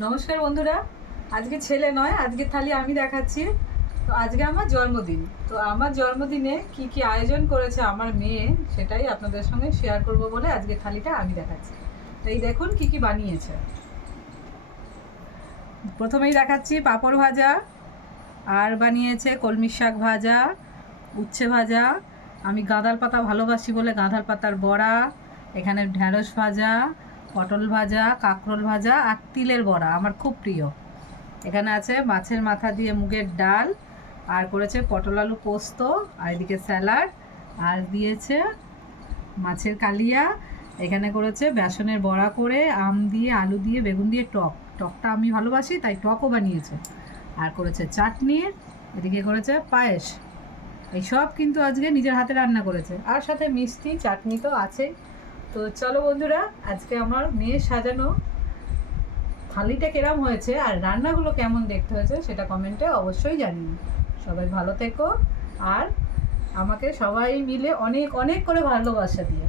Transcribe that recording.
নমস্কার বন্ধুরা, আজকে ছেলে নয়, আজকে থালি আমি দেখাচ্ছি। তো আজকে আমার জন্মদিন। তো আমার জন্মদিনে কি কি আয়োজন করেছে আমার মেয়ে, সেটাই আপনাদের সঙ্গে শেয়ার করব বলে আজকে থালিটা আমি দেখাচ্ছি। তো এই দেখুন কি কি বানিয়েছে। প্রথমেই দেখাচ্ছি পাঁপড় ভাজা, আর বানিয়েছে কলমি শাক ভাজা, উচ্ছে ভাজা, আমি গাঁদাল পাতা ভালোবাসি বলে গাঁদাল পাতার বড়া, এখানে ঢ্যাঁড়স ভাজা, পটল ভাজা, কাঁকরোল ভাজা আর তিলের বড়া আমার খুব প্রিয়। এখানে আছে মাছের মাথা দিয়ে মুগের ডাল, আর করেছে পটল আলু পোস্ত, আর এদিকে স্যালাড, আর দিয়েছে মাছের কালিয়া। এখানে করেছে বেসনের বড়া করে আম দিয়ে আলু দিয়ে বেগুন দিয়ে টকটা আমি ভালোবাসি তাই টকও বানিয়েছে। আর করেছে চাটনি, এদিকে করেছে পায়েস। এই সব কিন্তু আজকে নিজের হাতে রান্না করেছে, আর সাথে মিষ্টি চাটনি তো আছেই। তো চলো বন্ধুরা, আজকে আমার মেয়ের সাজানো থালিটা কেরাম হয়েছে আর রান্নাগুলো কেমন দেখতে হয়েছে সেটা কমেন্টে অবশ্যই জানিও। সবাই ভালো থেকো, আর আমাকে সবাই মিলে অনেক অনেক করে ভালোবাসা দিও।